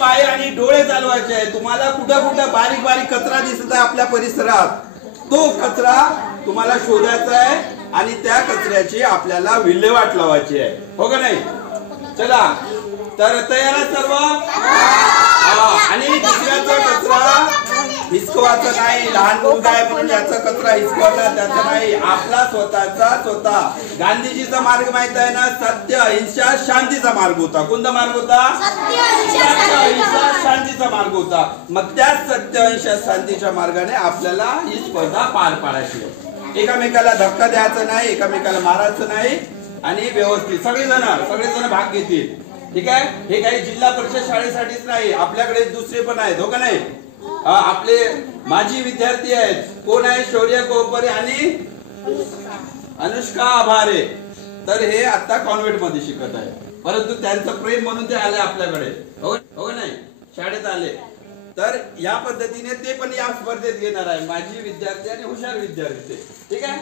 पाय आणि डोळे चालवायचे आहे। तुम्हाला कुठं कुठं बारीक बारीक कचरा दिसत आहे आपल्या परिसरात, तो कचरा तुम्हाला शोधायचा आहे आणि त्या कचऱ्याची आपल्याला विल्हेवाट लावायची आहे, हो का नाही? चला तर तयार आहे सर्व? आणि दुसऱ्याचा कचरा हिसकवायचा नाही। लहान मुलगा आहे म्हणून याचा कचरा हिसकवायचा त्याचा नाही, आपला स्वतःचा स्वतः। गांधीजीचा मार्ग माहित आहे ना? सत्य अहिंसा शांतीचा मार्ग होता। कोणता मार्ग होता? सत्य अहिंसा शांतीचा मार्ग होता। मग त्याच सत्य अहिंसा शांतीच्या मार्गाने आपल्याला ही स्पर्धा पार पाडायची आहे। एकामेकाला धक्का द्यायचा नाही, एकामेकाला मारायचं नाही आणि व्यवस्थित सगळेजण भाग घेतील, ठीक आहे? हे काही जिल्हा परिषद शाळेसाठीच नाही, आपल्याकडे दुसरे पण आहेत, हो का नाही? आपले माजी विद्यार्थी आहेत, कोण आहे? शौर्य कोपरे आणि अनुष्का आभारे। तर हे आता कॉन्व्हेंट मध्ये शिकत आहे, परंतु त्यांचं प्रेम म्हणून ते आले आपल्याकडे, हो नाही? शाळेत आले। तर या पद्धतीने ते पण या स्पर्धेत घेणार आहे, माजी विद्यार्थी आणि हुशार विद्यार्थी, ठीक आहे?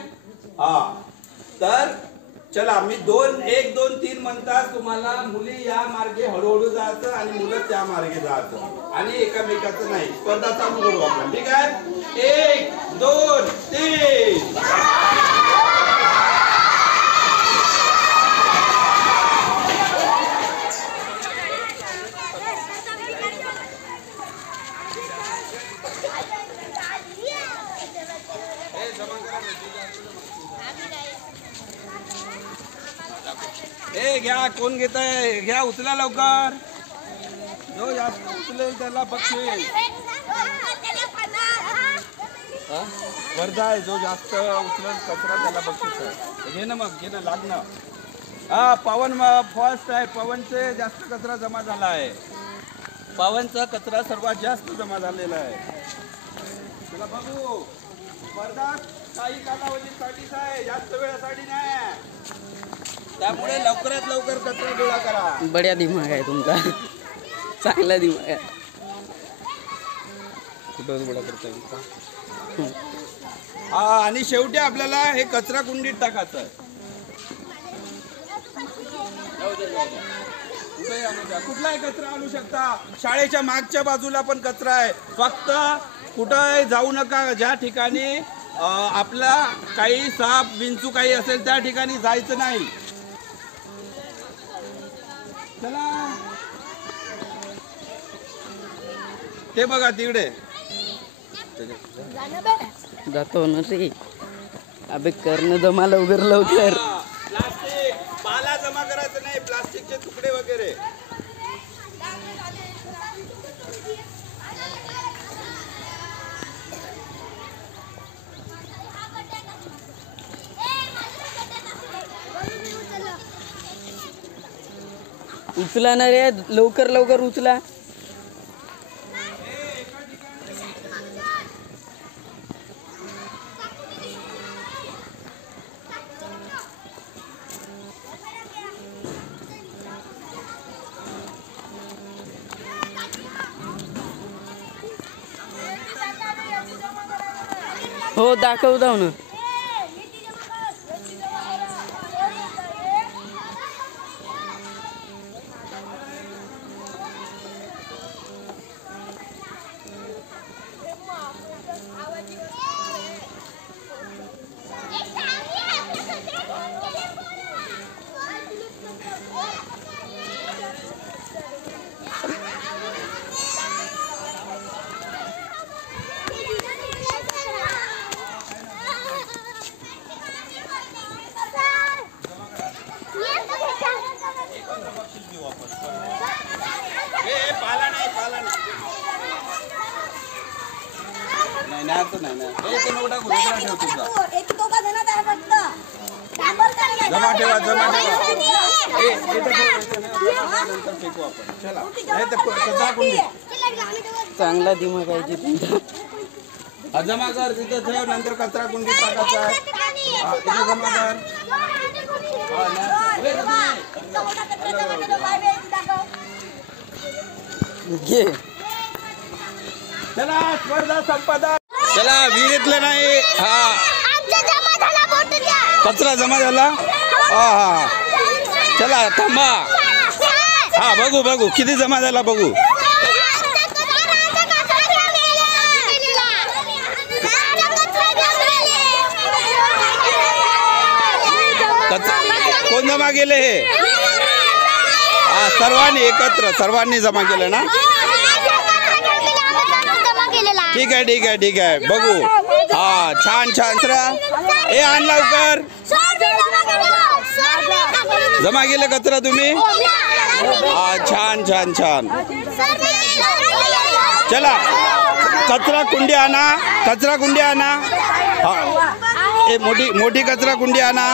तर चला मी 1 2 3 म्हणतात, तुम्हाला मुली या मार्गे हळूहळू जायचं आणि मुलं त्या मार्गे जायचं आणि एकामेकाचं नाही। स्पर्धा चालू करू आपण, ठीक आहे? 1 2 3 घ्या, कोण घेत आहे? घ्या, उचला लवकर, जो जास्त उचलेल त्याला बक्षीस। स्पर्धा आहे, जो जास्त उचलेल कचरा त्याला बक्षीस आहे। घे ना, मग घे ना, लाग ना। पवन फर्स्ट आहे, पवनचे जास्त कचरा जमा झाला आहे, पवनचा कचरा सर्वात जास्त जमा झालेला आहे। चला बघू, स्पर्धा काही कालावधीसाठीच आहे, जास्त वेळासाठी नाही, त्यामुळे लवकरात लवकर कचरा गोळा करा। बढिया दिमाग आहे तुमचा, चांगला दिमाग आहे। कुठं गोळा करता येईल? आणि शेवटी आपल्याला हे कचरा कुंडीत टाकायचं आहे। कुठलाही कचरा आणू शकता, शाळेच्या मागच्या बाजूला पण कचरा आहे, फक्त कुठं जाऊ नका ज्या ठिकाणी आपला काही साप विंचू काही असेल त्या ठिकाणी जायचं नाही। चला ते बघा तिकडे जातो ना रे, अबे करणं जमा लवकर। प्लास्टिक पाला जमा करायचं नाही, प्लास्टिकचे तुकडे वगैरे। उचला ना रे, लवकर उचला। हो दाखव ना। जमा ठेवा चांगला दिमाग आहे तुमचा। जमा कर, तिथे ठेव, नंतर कचरा कुंडीत टाकायचा आहे। इथे जमा कर। चला स्पर्धा संपदा, चला विहिरीतलं नाही, कचरा जमा झाला। चला थांबा, बघू किती जमा झाला बघू। कोण जमा केले हे? हा, सर्वांनी एकत्र सर्वांनी जमा केलं ना? ठीक आहे ठीक आहे ठीक आहे, बघू. हा, छान छान. ए आण लवकर. जमा केले कचरा तुम्ही? हा, छान छान छान. चला, कचरा कुंडी आणा, कचरा कुंडी आणा. हा, ए मोठी कचरा कुंडी आणा,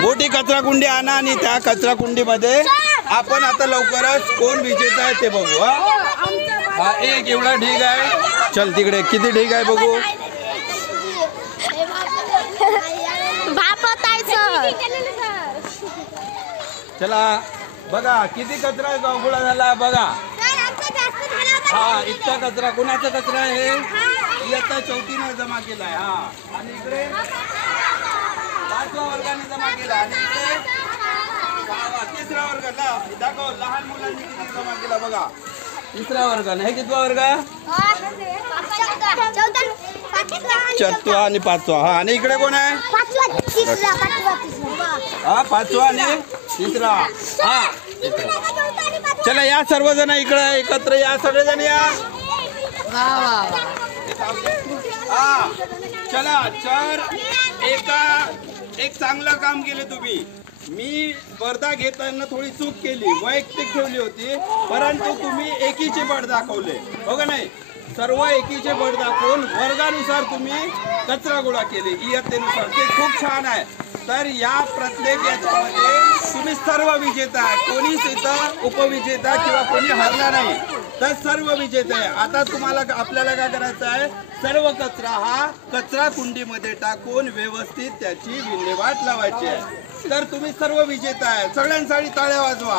मोठी कचरा कुंडी आणा. आणि त्या कचरा कुंडीमध्ये आपण आता लवकरच कोण विजेता आहे ते बघू. हा, एक एवढा ढीग आहे. चल तिकडे किती ढीग आहे बघू. चला बघा किती कचरा गोळा झाला बघा. हा, इतका कचरा कोणाचा कचरा आहे? इयत्ता चौथीने जमा केलाय. हा, आणि इकडे 5व्या वर्गाने जमा केला. आणि इकडे 3रा वर्ग. दाखव लहान मुलांनी किती जमा केला बघा. 3रा वर्गाने. हे कितवा वर्ग? 4था आणि 5वा. हा, आणि इकडे कोण आहे? हा, 5वा आणि 3रा. हा, चला या सर्वजण इकडे एकत्र या, सगळेजण या. हा, चला. एक चांगलं काम केले तुम्ही. मी स्पर्धा घेताना थोडी चूक केली, वैयक्तिक ठेवली होती, परंतु तुम्ही एकीचे बळ दाखवले, हो का नाही? सर्व एकीचे बळ दाखवून वर्गानुसार तुम्ही कचरा गोळा केले, इयत्तेनुसार. ते खूप छान आहे. तर या प्रत्येक याच्यामध्ये तुम्ही सर्व विजेता आहे. कोणीच इथं उपविजेता किंवा कोणी हरला नाही, तर सर्व विजेता आहे. आता तुम्हाला आपल्याला काय करायचं आहे? सर्व कचरा हा कचरा कुंडीमध्ये टाकून व्यवस्थित त्याची विल्हेवाट लावायची आहे. तर तुम्ही सर्व विजेता आहे. सगळ्यांसाठी टाळ्या वाजवा.